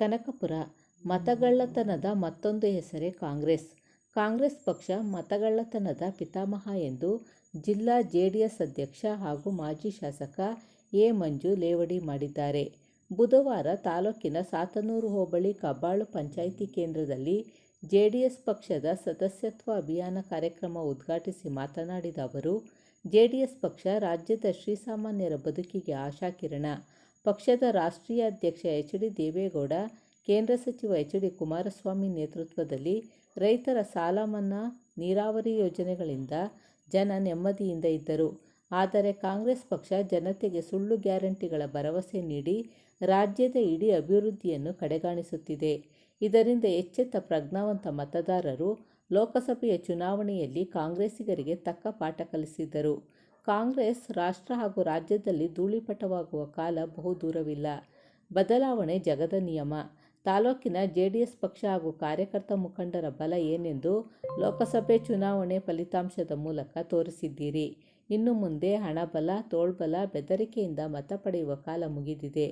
ಕನಕಪುರ ಮತಗಳ್ಳತನದ ಮತ್ತೊಂದು ಹೆಸರೇ ಕಾಂಗ್ರೆಸ್. ಕಾಂಗ್ರೆಸ್ ಪಕ್ಷ ಮತಗಳ್ಳತನದ ಪಿತಾಮಹ ಎಂದು ಜಿಲ್ಲಾ ಜೆಡಿಎಸ್ ಅಧ್ಯಕ್ಷ ಹಾಗೂ ಮಾಜಿ ಶಾಸಕ ಎ. ಮಂಜು ಲೇವಡಿ ಮಾಡಿದ್ದಾರೆ. ಬುಧವಾರ ತಾಲೂಕಿನ ಸಾತನೂರು ಹೋಬಳಿ ಕಬ್ಬಾಳು ಪಂಚಾಯಿತಿ ಕೇಂದ್ರದಲ್ಲಿ ಜೆಡಿಎಸ್ ಪಕ್ಷದ ಸದಸ್ಯತ್ವ ಅಭಿಯಾನ ಕಾರ್ಯಕ್ರಮ ಉದ್ಘಾಟಿಸಿ ಮಾತನಾಡಿದ ಅವರು, ಜೆಡಿಎಸ್ ಪಕ್ಷ ರಾಜ್ಯದ ಶ್ರೀಸಾಮಾನ್ಯರ ಬದುಕಿಗೆ ಆಶಾಕಿರಣ. ಪಕ್ಷದ ರಾಷ್ಟ್ರೀಯ ಅಧ್ಯಕ್ಷ ಎಚ್. ಡಿ. ದೇವೇಗೌಡ, ಕೇಂದ್ರ ಸಚಿವ ಎಚ್. ಡಿ. ಕುಮಾರಸ್ವಾಮಿ ನೇತೃತ್ವದಲ್ಲಿ ರೈತರ ಸಾಲ ಮನ್ನಾ, ನೀರಾವರಿ ಯೋಜನೆಗಳಿಂದ ಜನ ನೆಮ್ಮದಿಯಿಂದ ಇದ್ದರು. ಆದರೆ ಕಾಂಗ್ರೆಸ್ ಪಕ್ಷ ಜನತೆಗೆ ಸುಳ್ಳು ಗ್ಯಾರಂಟಿಗಳ ಭರವಸೆ ನೀಡಿ ರಾಜ್ಯದ ಇಡೀ ಅಭಿವೃದ್ಧಿಯನ್ನು ಕಡೆಗಾಣಿಸುತ್ತಿದೆ. ಇದರಿಂದ ಎಚ್ಚೆತ್ತ ಪ್ರಜ್ಞಾವಂತ ಮತದಾರರು ಲೋಕಸಭೆಯ ಚುನಾವಣೆಯಲ್ಲಿ ಕಾಂಗ್ರೆಸ್ಸಿಗರಿಗೆ ತಕ್ಕ ಪಾಠ ಕಲಿಸಿದರು. ಕಾಂಗ್ರೆಸ್ ರಾಷ್ಟ್ರ ಹಾಗೂ ರಾಜ್ಯದಲ್ಲಿ ಧೂಳಿಪಟವಾಗುವ ಕಾಲ ಬಹುದೂರವಿಲ್ಲ. ಬದಲಾವಣೆ ಜಗದ ನಿಯಮ. ತಾಲೂಕಿನ ಜೆಡಿಎಸ್ ಪಕ್ಷ ಹಾಗೂ ಕಾರ್ಯಕರ್ತ ಮುಖಂಡರ ಬಲ ಏನೆಂದು ಲೋಕಸಭೆ ಚುನಾವಣೆ ಫಲಿತಾಂಶದ ಮೂಲಕ ತೋರಿಸಿದ್ದೀರಿ. ಇನ್ನು ಮುಂದೆ ಹಣಬಲ, ತೋಳ್ಬಲ, ಬೆದರಿಕೆಯಿಂದ ಮತ ಪಡೆಯುವ ಕಾಲ ಮುಗಿದಿದೆ.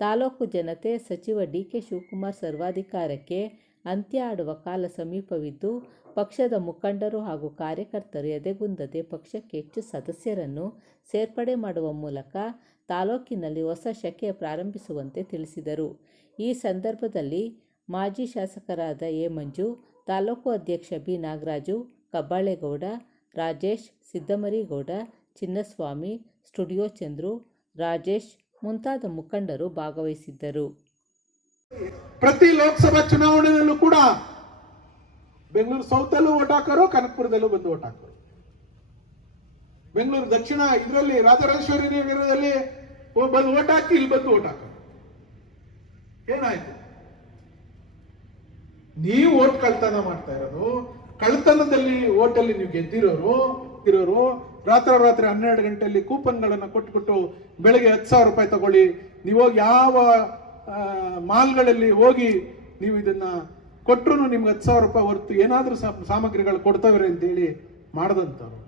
ತಾಲೂಕು ಜನತೆ ಸಚಿವ ಡಿ. ಕೆ. ಶಿವಕುಮಾರ್ ಸರ್ವಾಧಿಕಾರಕ್ಕೆ ಅಂತ್ಯ ಆಡುವ ಕಾಲ ಸಮೀಪವಿದ್ದು, ಪಕ್ಷದ ಮುಖಂಡರು ಹಾಗೂ ಕಾರ್ಯಕರ್ತರು ಎದೆಗುಂದದೆ ಪಕ್ಷಕ್ಕೆ ಹೆಚ್ಚು ಸದಸ್ಯರನ್ನು ಸೇರ್ಪಡೆ ಮಾಡುವ ಮೂಲಕ ತಾಲೂಕಿನಲ್ಲಿ ಹೊಸ ಶಕೆ ಪ್ರಾರಂಭಿಸುವಂತೆ ತಿಳಿಸಿದರು. ಈ ಸಂದರ್ಭದಲ್ಲಿ ಮಾಜಿ ಶಾಸಕರಾದ ಎ. ಮಂಜು, ತಾಲೂಕು ಅಧ್ಯಕ್ಷ ಬಿ. ನಾಗರಾಜು, ಕಬ್ಬಾಳೇಗೌಡ, ರಾಜೇಶ್, ಸಿದ್ದಮರಿಗೌಡ, ಚಿನ್ನಸ್ವಾಮಿ, ಸ್ಟುಡಿಯೋ ಚಂದ್ರು, ರಾಜೇಶ್ ಮುಂತಾದ ಮುಖಂಡರು ಭಾಗವಹಿಸಿದ್ದರು. ಪ್ರತಿ ಲೋಕಸಭಾ ಚುನಾವಣೆಯಲ್ಲೂ ಕೂಡ ಬೆಂಗಳೂರು ಸೌತಲ್ಲೂ ಓಟ್ ಹಾಕೋರು, ಕನಕಪುರದಲ್ಲೂ ಬಂದು ಓಟ್ ಹಾಕೋರು. ಬೆಂಗಳೂರು ದಕ್ಷಿಣ ಇದರಲ್ಲಿ ರಾಜರಾಜೇಶ್ವರಿ ನಗರದಲ್ಲಿ ಬಂದು ಓಟ್ ಹಾಕಿ ಇಲ್ಲಿ ಬಂದು ಓಟ್ ಹಾಕೋರು. ಏನಾಯ್ತು? ನೀವು ಓಟ್ ಕಳ್ತನ ಮಾಡ್ತಾ ಇರೋದು. ಕಳ್ತನದಲ್ಲಿ ಓಟಲ್ಲಿ ನೀವು ಗೆದ್ದಿರೋರು ರಾತ್ರಿ 12 ಗಂಟೆಯಲ್ಲಿ ಕೂಪನ್ಗಳನ್ನು ಕೊಟ್ಟು ಬೆಳಗ್ಗೆ 10,000 ರೂಪಾಯಿ ತಗೊಳ್ಳಿ, ನೀವು ಹೋಗಿ ಯಾವ ಮಾಲ್ಗಳಲ್ಲಿ ಹೋಗಿ ನೀವು ಇದನ್ನ ಕೊಟ್ಟರು ನಿಮ್ಗೆ 10,000 ರೂಪಾಯಿ ಹೊರತು ಏನಾದ್ರೂ ಸಾಮಗ್ರಿಗಳು ಕೊಡ್ತವ್ರೆ ಅಂತೇಳಿ ಮಾಡದಂತವ್ರು.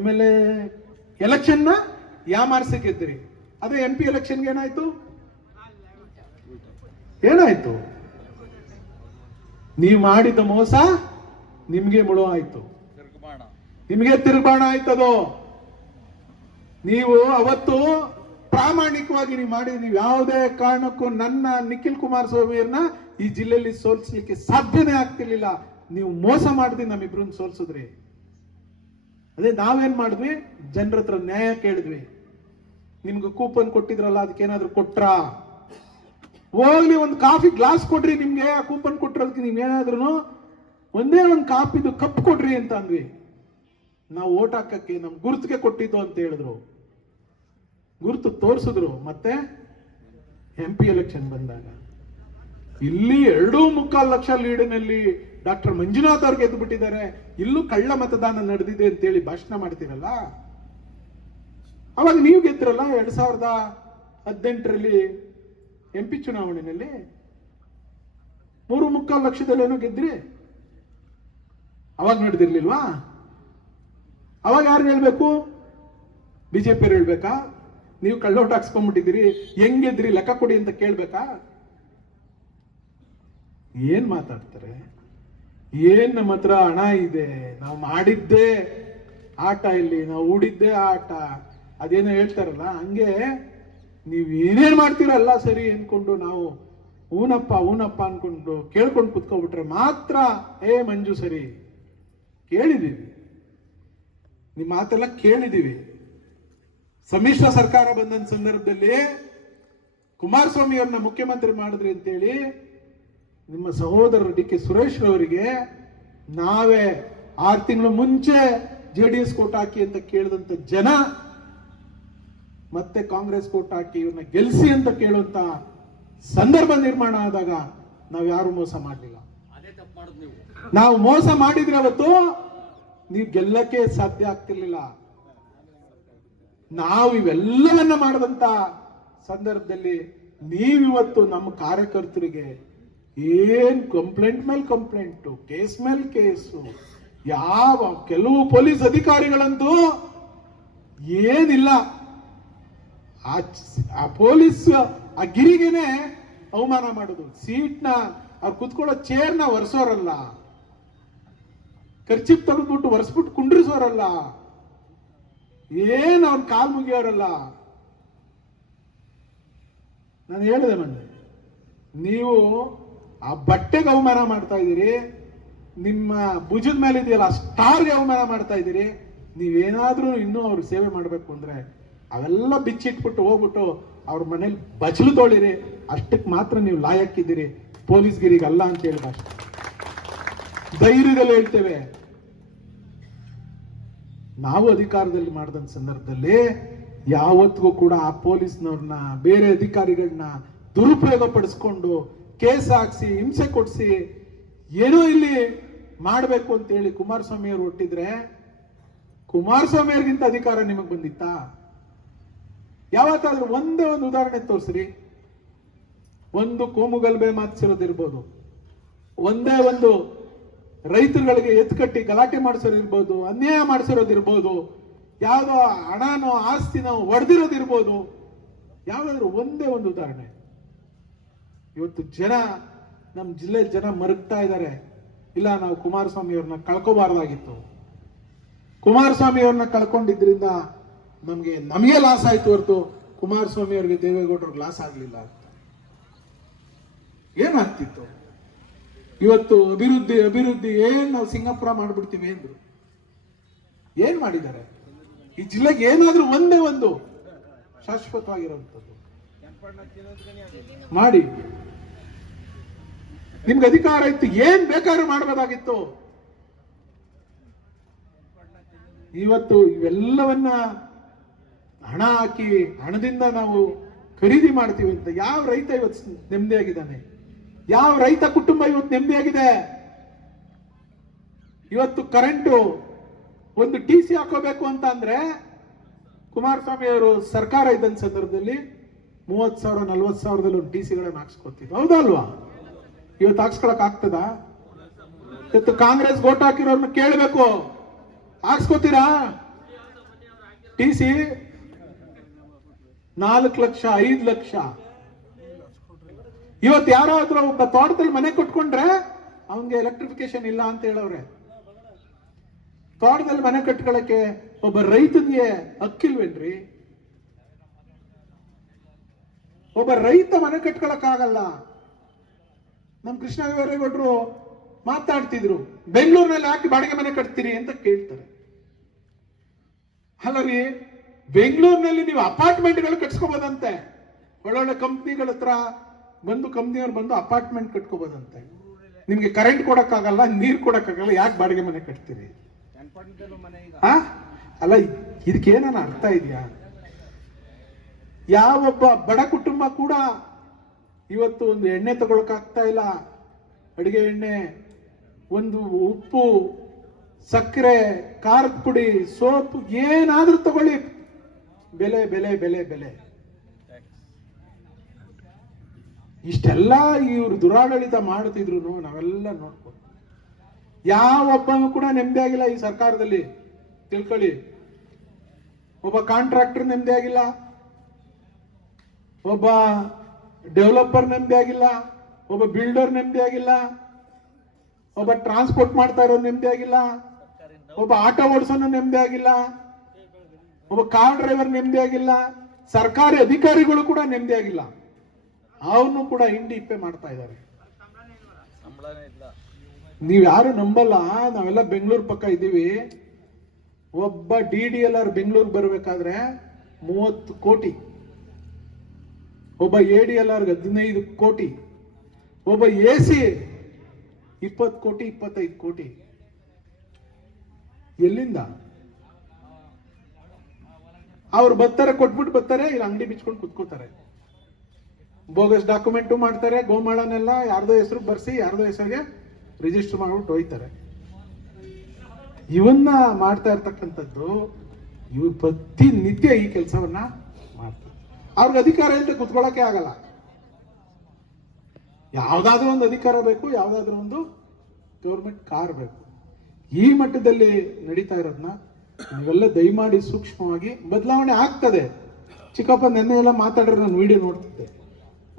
MLA ಎಲೆಕ್ಷನ್ನ ಯಾಮಾರಿಸಿ ಗೆದ್ದಿರಿ. ಅದೇ MP ಎಲೆಕ್ಷನ್ಗೆ ಏನಾಯ್ತು? ನೀವು ಮಾಡಿದ ಮೋಸ ನಿಮ್ಗೆ ಮುಳು ಆಯ್ತು, ನಿಮಗೆ ತಿರುಗಾಣ ಆಯ್ತದು. ನೀವು ಅವತ್ತು ಪ್ರಾಮಾಣಿಕವಾಗಿ ನೀವು ಮಾಡಿ, ನೀವು ಯಾವುದೇ ಕಾರಣಕ್ಕೂ ನನ್ನ ನಿಖಿಲ್ ಕುಮಾರಸ್ವಾಮಿಯನ್ನ ಈ ಜಿಲ್ಲೆಯಲ್ಲಿ ಸೋಲಿಸಲಿಕ್ಕೆ ಸಾಧ್ಯನೇ ಆಗ್ತಿರ್ಲಿಲ್ಲ. ನೀವು ಮೋಸ ಮಾಡಿದ್ರಿ, ನಮ್ಮಿಬ್ರನ್ನ ಸೋಲ್ಸಿದ್ರಿ. ಅದೇ ನಾವೇನ್ ಮಾಡಿದ್ವಿ, ಜನರ ಹತ್ರ ನ್ಯಾಯ ಕೇಳಿದ್ವಿ. ನಿಮ್ಗೆ ಕೂಪನ್ ಕೊಟ್ಟಿದ್ರಲ್ಲ, ಅದಕ್ಕೇನಾದ್ರೂ ಕೊಟ್ರಾ? ಹೋಗ್ಲಿ ಒಂದು ಕಾಫಿ ಗ್ಲಾಸ್ ಕೊಡ್ರಿ, ನಿಮ್ಗೆ ಆ ಕೂಪನ್ ಕೊಟ್ಟಿರೋದಕ್ಕೆ ನೀವೇನಾದ್ರೂ ಒಂದೇ ಒಂದು ಕಾಫಿದು ಕಪ್ ಕೊಡ್ರಿ ಅಂತ ಅಂದ್ವಿ. ನಾವು ಓಟ್ ಹಾಕಕ್ಕೆ ನಮ್ ಗುರುತಿಗೆ ಕೊಟ್ಟಿದ್ದು ಅಂತ ಹೇಳಿದ್ರು, ಗುರುತು ತೋರಿಸಿದ್ರು. ಮತ್ತೆ MP ಎಲೆಕ್ಷನ್ ಬಂದಾಗ ಇಲ್ಲಿ 2.25 ಲಕ್ಷ ಲೀಡಿನಲ್ಲಿ ಡಾಕ್ಟರ್ ಮಂಜುನಾಥ್ ಅವ್ರು ಗೆದ್ದು ಬಿಟ್ಟಿದ್ದಾರೆ. ಇಲ್ಲೂ ಕಳ್ಳ ಮತದಾನ ನಡೆದಿದೆ ಅಂತೇಳಿ ಭಾಷಣ ಮಾಡ್ತೀರಲ್ಲ, ಅವಾಗ ನೀವು ಗೆದ್ದಿರಲ್ಲ 2018ರಲ್ಲಿ MP ಚುನಾವಣೆಯಲ್ಲಿ 3.25 ಲಕ್ಷದಲ್ಲೇನೋ ಗೆದ್ರಿ. ಅವಾಗ ನಡೆದಿರ್ಲಿಲ್ವಾ? ಅವಾಗ ಯಾರು ಹೇಳ್ಬೇಕು? ಬಿಜೆಪಿ ಅವ್ರು ಹೇಳ್ಬೇಕಾ? ನೀವು ಕಳ್ಳೋಟ್ ಹಾಕ್ಸ್ಕೊಂಡ್ಬಿಟ್ಟಿದ್ದೀರಿ, ಹೆಂಗಿದ್ರಿ ಲೆಕ್ಕ ಕೊಡಿ ಅಂತ ಕೇಳ್ಬೇಕಾ? ಏನ್ ಮಾತಾಡ್ತಾರೆ? ಏನ್ ನಮ್ಮ ಹತ್ರ ಹಣ ಇದೆ, ನಾವು ಮಾಡಿದ್ದೇ ಆಟ, ಇಲ್ಲಿ ನಾವು ಹೂಡಿದ್ದೇ ಆಟ, ಅದೇನೋ ಹೇಳ್ತಾರಲ್ಲ, ಹಂಗೆ ನೀವ್ ಏನೇನ್ ಮಾಡ್ತೀರಲ್ಲ ಸರಿ ಅನ್ಕೊಂಡು ನಾವು ಊನಪ್ಪ ಅನ್ಕೊಂಡು ಕೇಳ್ಕೊಂಡು ಕುತ್ಕೊಬಿಟ್ರೆ ಮಾತ್ರ ಮಂಜು ಸರಿ. ಕೇಳಿದೀವಿ, ನಿಮ್ಮ ಮಾತೆಲ್ಲ ಕೇಳಿದೀವಿ. ಸಮ್ಮಿಶ್ರ ಸರ್ಕಾರ ಬಂದ ಸಂದರ್ಭದಲ್ಲಿ ಕುಮಾರಸ್ವಾಮಿ ಅವ್ರನ್ನ ಮುಖ್ಯಮಂತ್ರಿ ಮಾಡಿದ್ರಿ ಅಂತೇಳಿ ನಿಮ್ಮ ಸಹೋದರರು ಡಿ. ಕೆ. ಸುರೇಶ್ ರವರಿಗೆ ನಾವೇ 6 ತಿಂಗಳು ಮುಂಚೆ JDS ಕೋಟ್ ಹಾಕಿ ಅಂತ ಕೇಳಿದಂತ ಜನ ಮತ್ತೆ ಕಾಂಗ್ರೆಸ್ ಕೋಟ್ ಹಾಕಿ ಇವ್ರನ್ನ ಗೆಲ್ಸಿ ಅಂತ ಕೇಳುವಂತ ಸಂದರ್ಭ ನಿರ್ಮಾಣ ಆದಾಗ ನಾವ್ ಯಾರು ಮೋಸ ಮಾಡಲಿಲ್ಲ. ನಾವು ಮೋಸ ಮಾಡಿದ್ರೆ ಅವತ್ತು ನೀವು ಗೆಲ್ಲಕ್ಕೆ ಸಾಧ್ಯ ಆಗ್ತಿರ್ಲಿಲ್ಲ. ನಾವು ಇವೆಲ್ಲವನ್ನ ಮಾಡದಂತ ಸಂದರ್ಭದಲ್ಲಿ ನೀವಿವತ್ತು ನಮ್ಮ ಕಾರ್ಯಕರ್ತರಿಗೆ ಏನ್ ಕಂಪ್ಲೇಂಟ್ ಮೇಲೆ ಕಂಪ್ಲೇಂಟು, ಕೇಸ್ ಮೇಲೆ ಕೇಸು, ಕೆಲವು ಪೊಲೀಸ್ ಅಧಿಕಾರಿಗಳಂತೂ ಏನಿಲ್ಲ, ಆ ಪೊಲೀಸ್ ಆ ಗಿರಿಗೆನೆ ಅವಮಾನ ಮಾಡೋದು. ಸೀಟ್ನ ಅವ್ರು ಕುತ್ಕೊಳ್ಳೋ ಚೇರ್ನ ಒರೆಸೋರಲ್ಲ, ಖರ್ಚಿಪ್ ತೆಗೆದ್ಬಿಟ್ಟು ಒರೆಸ್ಬಿಟ್ಟು ಕುಂಡ್ರಿಸೋರಲ್ಲ, ಏನ್ ಅವ್ನ ಕಾಲ್ ಮುಗಿಯೋರಲ್ಲ. ನಾನು ಹೇಳಿದೆ ಮೊನ್ನೆ, ನೀವು ಆ ಬಟ್ಟೆಗೆ ಅವಮಾನ ಮಾಡ್ತಾ ಇದ್ದೀರಿ, ನಿಮ್ಮ ಭುಜದ ಮೇಲೆ ಇದೆಯಲ್ಲ ಸ್ಟಾರ್ಗೆ ಅವಮಾನ ಮಾಡ್ತಾ ಇದ್ದೀರಿ. ನೀವೇನಾದ್ರೂ ಇನ್ನೂ ಅವ್ರಿಗೆ ಸೇವೆ ಮಾಡಬೇಕು ಅಂದ್ರೆ ಅವೆಲ್ಲ ಬಿಚ್ಚಿಟ್ಬಿಟ್ಟು ಹೋಗ್ಬಿಟ್ಟು ಅವ್ರ ಮನೇಲಿ ಬಚ್ಚಲು ತೊಳಿರಿ. ಅಷ್ಟಕ್ಕೆ ಮಾತ್ರ ನೀವು ಲಾಯಕ್ಕಿದ್ದೀರಿ, ಪೊಲೀಸ್ಗಿರಿಗೆ ಅಲ್ಲ ಅಂತ ಹೇಳಿದ ಅಷ್ಟೇ. ಧೈರ್ಯದಲ್ಲಿ ಹೇಳ್ತೇವೆ. ನಾವು ಅಧಿಕಾರದಲ್ಲಿ ಮಾಡಿದಂತ ಸಂದರ್ಭದಲ್ಲಿ ಯಾವತ್ತಿಗೂ ಕೂಡ ಆ ಪೊಲೀಸ್ನವ್ರನ್ನ, ಬೇರೆ ಅಧಿಕಾರಿಗಳನ್ನ ದುರುಪಯೋಗ ಪಡಿಸ್ಕೊಂಡು ಕೇಸ್ ಹಾಕ್ಸಿ ಹಿಂಸೆ ಕೊಡಿಸಿ ಏನೋ ಇಲ್ಲಿ ಮಾಡಬೇಕು ಅಂತ ಹೇಳಿ ಕುಮಾರಸ್ವಾಮಿ ಅವರು ಹೊಟ್ಟಿದ್ರೆ, ಕುಮಾರಸ್ವಾಮಿ ಅವ್ರಿಗಿಂತ ಅಧಿಕಾರ ನಿಮಗೆ ಬಂದಿತ್ತಾ? ಯಾವತ್ತಾದ್ರೂ ಒಂದೇ ಒಂದು ಉದಾಹರಣೆ ತೋರಿಸ್ರಿ. ಒಂದು ಕೋಮುಗಲಭೆ ಮಾತಿಸಿರೋದಿರ್ಬೋದು, ಒಂದೇ ಒಂದು ರೈತರುಗಳಿಗೆ ಎತ್ಕಟ್ಟಿ ಗಲಾಟೆ ಮಾಡಿಸೋದಿರ್ಬೋದು, ಅನ್ಯಾಯ ಮಾಡಿಸಿರೋದಿರ್ಬೋದು, ಯಾವುದೋ ಹಣನೋ ಆಸ್ತಿನೋ ಒಡೆದಿರೋದಿರ್ಬೋದು, ಯಾವ್ದಾದ್ರು ಒಂದೇ ಒಂದು ಉದಾಹರಣೆ. ಇವತ್ತು ಜನ, ನಮ್ಮ ಜಿಲ್ಲೆ ಜನ ಮರಗ್ತಾ ಇದ್ದಾರೆ. ಇಲ್ಲ, ನಾವು ಕುಮಾರಸ್ವಾಮಿ ಅವ್ರನ್ನ ಕಳ್ಕೋಬಾರ್ದಾಗಿತ್ತು, ಕುಮಾರಸ್ವಾಮಿ ಅವ್ರನ್ನ ಕಳ್ಕೊಂಡಿದ್ರಿಂದ ನಮಗೆ ಲಾಸ್ ಆಯ್ತು ಹೊರತು ಕುಮಾರಸ್ವಾಮಿ ಅವ್ರಿಗೆ, ದೇವೇಗೌಡರಿಗೆ ಲಾಸ್ ಆಗ್ಲಿಲ್ಲ ಅಂತ. ಏನಾಗ್ತಿತ್ತು? ಇವತ್ತು ಅಭಿವೃದ್ಧಿ ಅಭಿವೃದ್ಧಿ ಏನ್ ನಾವು ಸಿಂಗಾಪುರ ಮಾಡ್ಬಿಡ್ತೀವಿ ಅಂದ್ರು. ಏನ್ ಮಾಡಿದ್ದಾರೆ? ಈ ಜಿಲ್ಲೆಗೆ ಏನಾದ್ರೂ ಒಂದೇ ಒಂದು ಶಾಶ್ವತವಾಗಿರುವಂಥದ್ದು ಮಾಡಿ. ನಿಮ್ಗೆ ಅಧಿಕಾರ ಇತ್ತು, ಏನ್ ಬೇಕಾದ್ರೂ ಮಾಡಬಹುದಾಗಿತ್ತು. ಇವತ್ತು ಇವೆಲ್ಲವನ್ನ ಹಣ ಹಾಕಿ, ಹಣದಿಂದ ನಾವು ಖರೀದಿ ಮಾಡ್ತೀವಿ ಅಂತ ಯಾವ ರೈತ ಇವತ್ತು ನೆಮ್ಮದಿಯಾಗಿದ್ದಾನೆ? ಯಾವ ರೈತ ಕುಟುಂಬ ಇವತ್ತು ನೆಮ್ಮದಿಯಾಗಿದೆ? ಇವತ್ತು ಕರೆಂಟು ಒಂದು TC ಹಾಕೋಬೇಕು ಅಂತ ಅಂದ್ರೆ, ಕುಮಾರಸ್ವಾಮಿ ಅವರು ಸರ್ಕಾರ ಇದ್ದಂತ ಸಂದರ್ಭದಲ್ಲಿ 30,000 40,000ದಲ್ಲಿ ಒಂದು TCಗಳನ್ನು ಹಾಕ್ಸ್ಕೊತಿದ್ರು, ಹೌದಲ್ವಾ? ಇವತ್ತು ಹಾಕ್ಸ್ಕೊಳಕ್ ಆಗ್ತದ? ಇವತ್ತು ಕಾಂಗ್ರೆಸ್ ಓಟ್ ಹಾಕಿರೋರ್ನ ಕೇಳಬೇಕು, ಹಾಕ್ಸ್ಕೊತೀರಾ TC? 4 ಲಕ್ಷ 5 ಲಕ್ಷ. ಇವತ್ತು ಯಾರಾದ್ರೂ ಒಬ್ಬ ತೋಟದಲ್ಲಿ ಮನೆ ಕಟ್ಕೊಂಡ್ರೆ ಅವನ್ಗೆ ಎಲೆಕ್ಟ್ರಿಫಿಕೇಶನ್ ಇಲ್ಲ ಅಂತ ಹೇಳವ್ರೆ. ತೋಟದಲ್ಲಿ ಮನೆ ಕಟ್ಕೊಳಕ್ಕೆ ಒಬ್ಬ ರೈತನಿಗೆ ಹಕ್ಕಿಲ್ವೇನ್ರಿ? ಒಬ್ಬ ರೈತ ಮನೆ ಕಟ್ಕೊಳಕ್ ಆಗಲ್ಲ. ನಮ್ ಕೃಷ್ಣ ಬೈರೇಗೌಡರು ಮಾತಾಡ್ತಿದ್ರು, ಬೆಂಗಳೂರಿನಲ್ಲಿ ಯಾಕೆ ಬಾಡಿಗೆ ಮನೆ ಕಟ್ತೀರಿ ಅಂತ ಕೇಳ್ತಾರೆ. ಅಲ್ಲ ರೀ, ಬೆಂಗಳೂರಿನಲ್ಲಿ ನೀವು ಅಪಾರ್ಟ್ಮೆಂಟ್ಗಳು ಕಟ್ಸ್ಕೋಬೋದಂತೆ. ಒಳ್ಳೊಳ್ಳೆ ಕಂಪ್ನಿಗಳ ಹತ್ರ ಬಂದು, ಕಂಪ್ನಿಯವ್ರು ಬಂದು ಅಪಾರ್ಟ್ಮೆಂಟ್ ಕಟ್ಕೋಬೋದಂತೆ. ನಿಮ್ಗೆ ಕರೆಂಟ್ ಕೊಡಕ್ಕಾಗಲ್ಲ, ನೀರ್ ಕೊಡಕ್ಕಾಗಲ್ಲ, ಯಾಕೆ ಬಾಡಿಗೆ ಮನೆ ಕಟ್ತೀರಿ? ಅಲ್ಲ, ಇದಕ್ಕೇನ ಅರ್ಥ ಇದೆಯಾ? ಯಾವೊಬ್ಬ ಬಡ ಕುಟುಂಬ ಕೂಡ ಇವತ್ತು ಒಂದು ಎಣ್ಣೆ ತಗೊಳಕ್ ಆಗ್ತಾ ಇಲ್ಲ, ಅಡಿಗೆ ಎಣ್ಣೆ, ಒಂದು ಉಪ್ಪು, ಸಕ್ಕರೆ, ಖಾರದ ಪುಡಿ, ಸೋಪ್, ಏನಾದ್ರೂ ತಗೊಳ್ಳಿ, ಬೆಲೆ ಬೆಲೆ ಬೆಲೆ ಬೆಲೆ. ಇಷ್ಟೆಲ್ಲ ಇವ್ರು ದುರಾಡಳಿತ ಮಾಡ್ತಿದ್ರು ನಾವೆಲ್ಲ ನೋಡ್ಕೊಂಡು ಯಾವೊಬ್ಬನು ಕೂಡ ನೆಮ್ಮದಿ ಆಗಿಲ್ಲ ಈ ಸರ್ಕಾರದಲ್ಲಿ. ತಿಳ್ಕೊಳ್ಳಿ, ಒಬ್ಬ ಕಾಂಟ್ರಾಕ್ಟರ್ ನೆಮ್ಮದಿ ಆಗಿಲ್ಲ, ಒಬ್ಬ ಡೆವಲಪರ್ ನೆಮ್ಮದಿ ಆಗಿಲ್ಲ, ಒಬ್ಬ ಬಿಲ್ಡರ್ ನೆಮ್ಮದಿ ಆಗಿಲ್ಲ, ಒಬ್ಬ ಟ್ರಾನ್ಸ್ಪೋರ್ಟ್ ಮಾಡ್ತಾ ಇರೋ ನೆಮ್ಮದಿ ಆಗಿಲ್ಲ, ಒಬ್ಬ ಆಟೋ ಓಡಿಸೋನು ನೆಮ್ಮದಿ ಆಗಿಲ್ಲ, ಒಬ್ಬ ಕಾರ್ ಡ್ರೈವರ್ ನೆಮ್ಮದಿ ಆಗಿಲ್ಲ, ಸರ್ಕಾರಿ ಅಧಿಕಾರಿಗಳು ಕೂಡ ನೆಮ್ಮದಿ ಆಗಿಲ್ಲ. ಅವನು ಕೂಡ ಹಿಂಡಿ ಇಪ್ಪೆ ಮಾಡ್ತಾ ಇದ್ದಾರೆ. ನೀವ್ ಯಾರು ನಂಬಲ್ಲ, ನಾವೆಲ್ಲ ಬೆಂಗಳೂರು ಪಕ್ಕ ಇದ್ದೀವಿ. ಒಬ್ಬ DDLR ಬೆಂಗಳೂರು ಬರ್ಬೇಕಾದ್ರೆ 30 ಕೋಟಿ, ಒಬ್ಬ ADLR 15 ಕೋಟಿ, ಒಬ್ಬ AC 20 ಕೋಟಿ 25 ಕೋಟಿ. ಎಲ್ಲಿಂದ? ಅವ್ರು ಬರ್ತಾರೆ, ಕೊಟ್ಬಿಟ್ಟು ಬರ್ತಾರೆ, ಇಲ್ಲಿ ಅಂಗಡಿ ಬಿಚ್ಕೊಂಡು ಕುತ್ಕೋತಾರೆ, ಬೋಗಸ್ ಡಾಕ್ಯುಮೆಂಟು ಮಾಡ್ತಾರೆ, ಗೋಮಾಳನೆಲ್ಲ ಯಾರ್ದೋ ಹೆಸರು ಬರ್ಸಿ ಯಾರ್ದೋ ಹೆಸರಿಗೆ ರಿಜಿಸ್ಟರ್ ಮಾಡ್ಬಿಟ್ಟು ಹೋಯ್ತಾರೆ. ಇವನ್ನ ಮಾಡ್ತಾ ಇರ್ತಕ್ಕಂಥದ್ದು, ಇವ್ರು ಪ್ರತಿನಿತ್ಯ ಈ ಕೆಲಸವನ್ನ ಮಾಡ್ತಾರೆ. ಅವ್ರಿಗೆ ಅಧಿಕಾರ ಇಲ್ಲದೆ ಕುತ್ಕೊಳ್ಳೋಕೆ ಆಗಲ್ಲ. ಯಾವ್ದಾದ್ರೂ ಒಂದು ಅಧಿಕಾರ ಬೇಕು, ಯಾವ್ದಾದ್ರೂ ಒಂದು ಗೌರ್ಮೆಂಟ್ ಕಾರ್ ಬೇಕು. ಈ ಮಟ್ಟದಲ್ಲಿ ನಡೀತಾ ಇರೋದನ್ನ ನೀವೆಲ್ಲ ದಯಮಾಡಿ ಸೂಕ್ಷ್ಮವಾಗಿ, ಬದಲಾವಣೆ ಆಗ್ತದೆ. ಚಿಕ್ಕಪ್ಪ ನೆನ್ನೆ ಎಲ್ಲ ಮಾತಾಡಿದ್ರೆ ನಾನು ವಿಡಿಯೋ ನೋಡ್ತಿದ್ದೆ,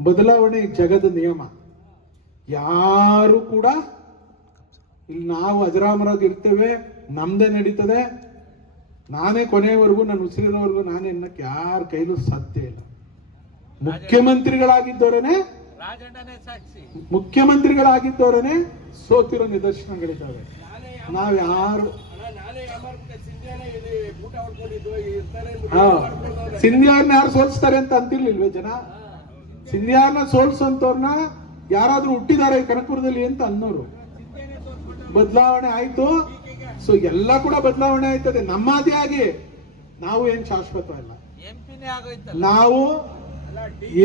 ಬದಲಾವಣೆ ಈ ಜಗದ ನಿಯಮ. ಯಾರು ಕೂಡ ಇಲ್ಲಿ ನಾವು ಅಜರಾಮರಾಗಿ ಇರ್ತೇವೆ, ನಮ್ದೇ ನಡೀತದೆ, ನಾನೇ ಕೊನೆಯವರೆಗೂ ನನ್ನ ಉಸಿರಿರೋವರೆಗೂ ನಾನೇ ಅನ್ನಕ್ಕೆ ಯಾರ ಕೈಲೂ ಸಾಧ್ಯ ಇಲ್ಲ. ಮುಖ್ಯಮಂತ್ರಿಗಳಾಗಿದ್ದವರೇ ಸೋತಿರೋ ನಿದರ್ಶನಗಳಿದ್ದಾವೆ. ನಾವ್ ಯಾರು ಸಿಂಧಿಯಾರ್ನ ಯಾರು ಸೋಲಿಸ್ತಾರೆ ಅಂತ ಅಂತಿರ್ಲಿಲ್ವೇ ಜನ? ಸಿಂಧಿಯಾರ್ನ ಸೋಲ್ಸೋಂತವ್ರನ್ನ ಯಾರಾದ್ರೂ ಹುಟ್ಟಿದ್ದಾರೆ ಕನಕಪುರದಲ್ಲಿ ಅಂತ ಅನ್ನೋರು. ಬದಲಾವಣೆ ಆಯ್ತು. ಸೊ ಎಲ್ಲ ಕೂಡ ಬದಲಾವಣೆ ಆಯ್ತದೆ. ನಮ್ಮದೇ ಆಗಿ ನಾವು ಏನ್ ಶಾಶ್ವತ ಇಲ್ಲ. ನಾವು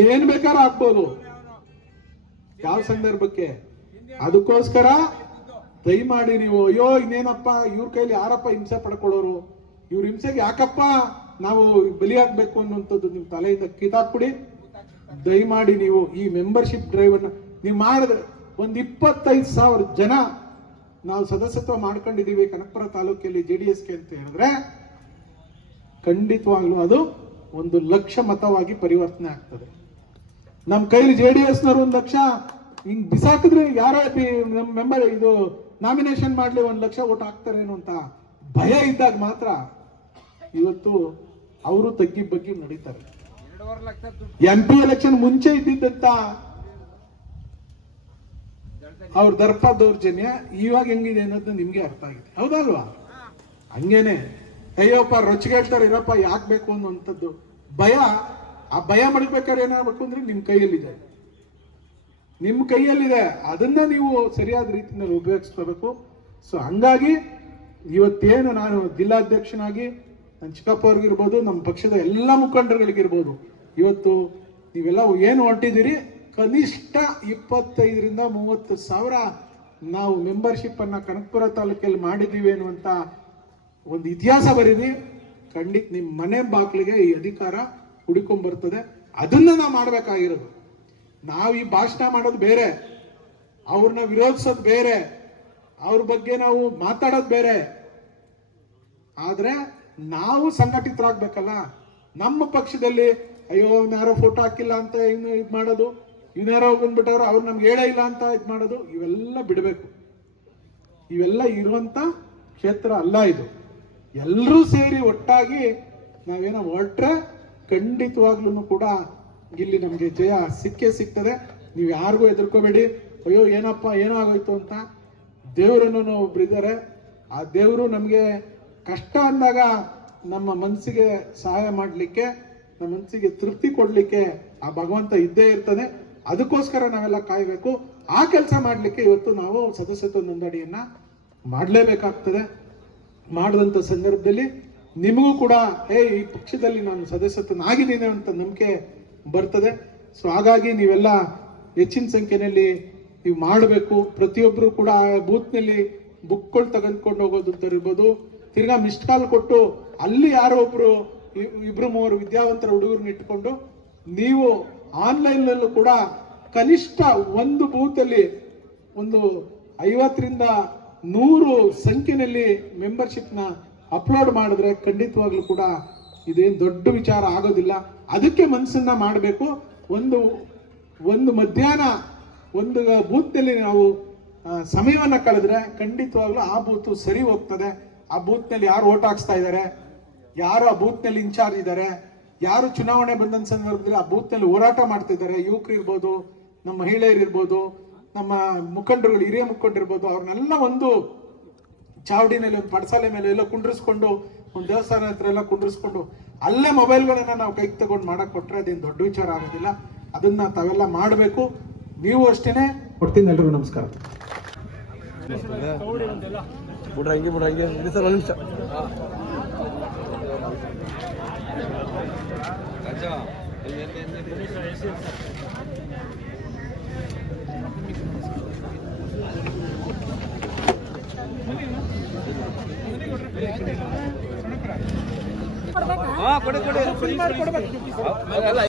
ಏನ್ ಬೇಕಾದ್ರೂ ಆಗ್ಬೋದು ಯಾವ ಸಂದರ್ಭಕ್ಕೆ. ಅದಕ್ಕೋಸ್ಕರ ದಯಮಾಡಿ ನೀವು ಅಯ್ಯೋ ಇನ್ನೇನಪ್ಪ ಇವ್ರ ಕೈಲಿ ಯಾರಪ್ಪ ಹಿಂಸೆ ಪಡ್ಕೊಳ್ಳೋರು, ಇವ್ರ ಹಿಂಸೆಗೆ ಯಾಕಪ್ಪ ನಾವು ಬಲಿಯಾಗ್ಬೇಕು ಅನ್ನುವಂಥದ್ದು ನಿಮ್ ತಲೆಯಿಂದ ಕಿತ್ತಾಕ್ಬಿಡಿ. ದಯಮಾಡಿ ನೀವು ಈ ಮೆಂಬರ್ಶಿಪ್ ಡ್ರೈವ್ ಅನ್ನ ನೀವು ಮಾಡಿದ್ರೆ 25,000 ಜನ ನಾವು ಸದಸ್ಯತ್ವ ಮಾಡ್ಕೊಂಡಿದೀವಿ ಕನಕಪುರ ತಾಲೂಕಿನಲ್ಲಿ JDSಗೆ ಅಂತ ಹೇಳಿದ್ರೆ ಖಂಡಿತವಾಗ್ಲೂ ಅದು 1,00,000 ಮತವಾಗಿ ಪರಿವರ್ತನೆ ಆಗ್ತದೆ. ನಮ್ ಕೈಲಿ JDS ನವರು 1,00,000 ಹಿಂಗ್ ಬಿಸಾಕಿದ್ರೆ ಯಾರ ಮೆಂಬರ್ ಇದು ನಾಮಿನೇಷನ್ ಮಾಡ್ಲಿ 1,00,000 ಓಟ್ ಹಾಕ್ತಾರೇನು ಅಂತ ಭಯ ಇದ್ದಾಗ ಮಾತ್ರ ಇವತ್ತು ಅವರು ತಗ್ಗಿ ಬಗ್ಗಿ ನಡೀತಾರೆ. MP ಎಲೆಕ್ಷನ್ ಮುಂಚೆ ಇದ್ದಿದ್ದಂತ ಅವ್ರ ದರ್ಪ ದೌರ್ಜನ್ಯ ಇವಾಗ ಹೆಂಗಿದೆ ಅನ್ನೋದು ನಿಮ್ಗೆ ಅರ್ಥ ಆಗಿದೆ, ಹೌದಲ್ವಾ? ಹಂಗೇನೆ ಅಯ್ಯೋಪ್ಪ ರೊಚ್ಚಿಗೆಳ್ತಾರೆ ಇರಪ್ಪ ಯಾಕೆ ಬೇಕು ಅನ್ನುವಂಥದ್ದು ಭಯ. ಆ ಭಯ ಮಡಗ್ಬೇಕಾದ್ರೆ ಏನಾಗಬೇಕು ಅಂದ್ರೆ ನಿಮ್ ಕೈಯಲ್ಲಿದೆ, ನಿಮ್ ಕೈಯಲ್ಲಿದೆ. ಅದನ್ನ ನೀವು ಸರಿಯಾದ ರೀತಿಯಲ್ಲಿ ಉಪಯೋಗಿಸ್ಕೋಬೇಕು. ಸೊ ಹಂಗಾಗಿ ಇವತ್ತೇನು ನಾನು ಜಿಲ್ಲಾಧ್ಯಕ್ಷನಾಗಿ ನನ್ನ ಚಿಕ್ಕಪ್ಪ ಅವ್ರಿಗಿರ್ಬೋದು, ನಮ್ಮ ಪಕ್ಷದ ಎಲ್ಲ ಮುಖಂಡರುಗಳಿಗಿರ್ಬೋದು, ಇವತ್ತು ನೀವೆಲ್ಲ ಏನು ಹೊರಟಿದ್ದೀರಿ, ಕನಿಷ್ಠ 25,000 to 30,000 ನಾವು ಮೆಂಬರ್ಶಿಪ್ ಅನ್ನ ಕನಕಪುರ ತಾಲೂಕಲ್ಲಿ ಮಾಡಿದ್ದೀವಿ ಅನ್ನುವಂತ ಒಂದು ಇತಿಹಾಸ ಬರೀರಿ. ಖಂಡಿತ ನಿಮ್ಮ ಮನೆ ಬಾಗಿಲಿಗೆ ಈ ಅಧಿಕಾರ ಹುಡುಕೊಂಡ್ ಬರ್ತದೆ. ಅದನ್ನ ನಾವು ಮಾಡ್ಬೇಕಾಗಿರೋದು. ನಾವು ಈ ಭಾಷಣ ಮಾಡೋದು ಬೇರೆ, ಅವ್ರನ್ನ ವಿರೋಧಿಸೋದು ಬೇರೆ, ಅವ್ರ ಬಗ್ಗೆ ನಾವು ಮಾತಾಡೋದು ಬೇರೆ. ಆದ್ರೆ ನಾವು ಸಂಘಟಿತರಾಗ್ಬೇಕಲ್ಲ. ನಮ್ಮ ಪಕ್ಷದಲ್ಲಿ ಅಯ್ಯೋ ಯಾರೋ ಫೋಟೋ ಹಾಕಿಲ್ಲ ಅಂತ ಇನ್ನು ಇದು ಮಾಡೋದು, ಇನ್ಯಾರೋ ಬಂದ್ಬಿಟ್ಟವ್ರು ಅವ್ರು ನಮ್ಗೆ ಹೇಳೇ ಇಲ್ಲ ಅಂತ ಇದು ಮಾಡೋದು, ಇವೆಲ್ಲ ಬಿಡಬೇಕು. ಇವೆಲ್ಲ ಇರುವಂತ ಕ್ಷೇತ್ರ ಅಲ್ಲ ಇದು. ಎಲ್ಲರೂ ಸೇರಿ ಒಟ್ಟಾಗಿ ನಾವೇನೋ ಹೊರಟ್ರೆ ಖಂಡಿತವಾಗ್ಲೂ ಕೂಡ ಇಲ್ಲಿ ನಮ್ಗೆ ಜಯ ಸಿಗ್ತದೆ. ನೀವು ಯಾರಿಗೂ ಹೆದರ್ಕೋಬೇಡಿ. ಅಯ್ಯೋ ಏನಪ್ಪ ಏನಾಗೋಯ್ತು ಅಂತ. ದೇವರನ್ನು ಒಬ್ರು ಇದ್ದಾರೆ. ಆ ದೇವರು ನಮ್ಗೆ ಕಷ್ಟ ಅಂದಾಗ ನಮ್ಮ ಮನಸ್ಸಿಗೆ ಸಹಾಯ ಮಾಡ್ಲಿಕ್ಕೆ, ನಮ್ಮ ಮನಸ್ಸಿಗೆ ತೃಪ್ತಿ ಕೊಡ್ಲಿಕ್ಕೆ ಆ ಭಗವಂತ ಇದ್ದೇ ಇರ್ತದೆ. ಅದಕ್ಕೋಸ್ಕರ ನಾವೆಲ್ಲ ಕಾಯ್ಬೇಕು. ಆ ಕೆಲಸ ಮಾಡ್ಲಿಕ್ಕೆ ಇವತ್ತು ನಾವು ಸದಸ್ಯತ್ವ ನೋಂದಣಿಯನ್ನ ಮಾಡ್ಲೇಬೇಕಾಗ್ತದೆ. ಮಾಡಿದಂತ ಸಂದರ್ಭದಲ್ಲಿ ನಿಮಗೂ ಕೂಡ ಈ ಪಕ್ಷದಲ್ಲಿ ನಾನು ಸದಸ್ಯತ್ವನಾಗಿದ್ದೀನಿ ಅಂತ ನಂಬಿಕೆ ಬರ್ತದೆ. ಸೊ ಹಾಗಾಗಿ ನೀವೆಲ್ಲ ಹೆಚ್ಚಿನ ಸಂಖ್ಯೆಯಲ್ಲಿ ನೀವು ಮಾಡಬೇಕು. ಪ್ರತಿಯೊಬ್ಬರು ಕೂಡ ಬೂತ್ ನಲ್ಲಿ ಬುಕ್ಗಳು ತೆಗೆದುಕೊಂಡು ಹೋಗೋದು ಅಂತ ಇರ್ಬೋದು. ತಿರ್ಗಾ ಮಿಸ್ಡ್ ಕಾಲ್ ಕೊಟ್ಟು ಅಲ್ಲಿ ಯಾರೋ ಒಬ್ರು 2-3 ವಿದ್ಯಾವಂತರ ಹುಡುಗರನ್ನ ಇಟ್ಕೊಂಡು ನೀವು ಆನ್ಲೈನ್ ನಲ್ಲೂ ಕೂಡ ಕನಿಷ್ಠ ಒಂದು ಬೂತ್ ಅಲ್ಲಿ 50 to 100 ಸಂಖ್ಯೆಯಲ್ಲಿ ಮೆಂಬರ್ಶಿಪ್ ನ ಅಪ್ಲೋಡ್ ಮಾಡಿದ್ರೆ ಖಂಡಿತವಾಗ್ಲೂ ಕೂಡ ಇದೇನು ದೊಡ್ಡ ವಿಚಾರ ಆಗೋದಿಲ್ಲ. ಅದಕ್ಕೆ ಮನಸ್ಸನ್ನ ಮಾಡಬೇಕು. ಒಂದು ಮಧ್ಯಾಹ್ನ ಒಂದು ಬೂತ್ ನಲ್ಲಿ ನಾವು ಸಮಯವನ್ನ ಕಳೆದ್ರೆ ಖಂಡಿತವಾಗ್ಲೂ ಆ ಬೂತ್ ಸರಿ ಹೋಗ್ತದೆ. ಆ ಬೂತ್ ನಲ್ಲಿ ಯಾರು ಓಟ್ ಹಾಕ್ಸ್ತಾ ಇದ್ದಾರೆ, ಯಾರು ಆ ಬೂತ್ ನಲ್ಲಿ ಇನ್ಚಾರ್ಜ್ ಇದ್ದಾರೆ, ಯಾರು ಚುನಾವಣೆ ಬಂದ ಸಂದರ್ಭದಲ್ಲಿ ಆ ಬೂತ್ ನಲ್ಲಿ ಹೋರಾಟ ಮಾಡ್ತಿದ್ದಾರೆ, ಯುವಕರು ಇರ್ಬೋದು, ನಮ್ಮ ಮಹಿಳೆಯರು ಇರ್ಬೋದು, ನಮ್ಮ ಮುಖಂಡರುಗಳು, ಹಿರಿಯ ಮುಖಂಡರಿರ್ಬೋದು, ಅವ್ರನ್ನೆಲ್ಲ ಒಂದು ಚಾವಡಿನಲ್ಲಿ ಒಂದು ಪಡಸಾಲೆ ಮೇಲೆ ಎಲ್ಲ ಕುಂಡ್ರಿಸ್ಕೊಂಡು, ಒಂದು ದೇವಸ್ಥಾನ ಹತ್ರ ಎಲ್ಲ ಕುಂಡ್ರಿಸ್ಕೊಂಡು ಅಲ್ಲೇ ಮೊಬೈಲ್ಗಳನ್ನ ನಾವು ಕೈಗೆ ತಗೊಂಡು ಮಾಡಕ್ ಕೊಟ್ರೆ ಅದೇನು ದೊಡ್ಡ ವಿಚಾರ ಆಗೋದಿಲ್ಲ. ಅದನ್ನ ತಾವೆಲ್ಲ ಮಾಡಬೇಕು. ನೀವು ಅಷ್ಟೇನೆ. ಕೊಡ್ತೀನಿ. ಎಲ್ರಿಗೂ ನಮಸ್ಕಾರ. ಕೊಡಿ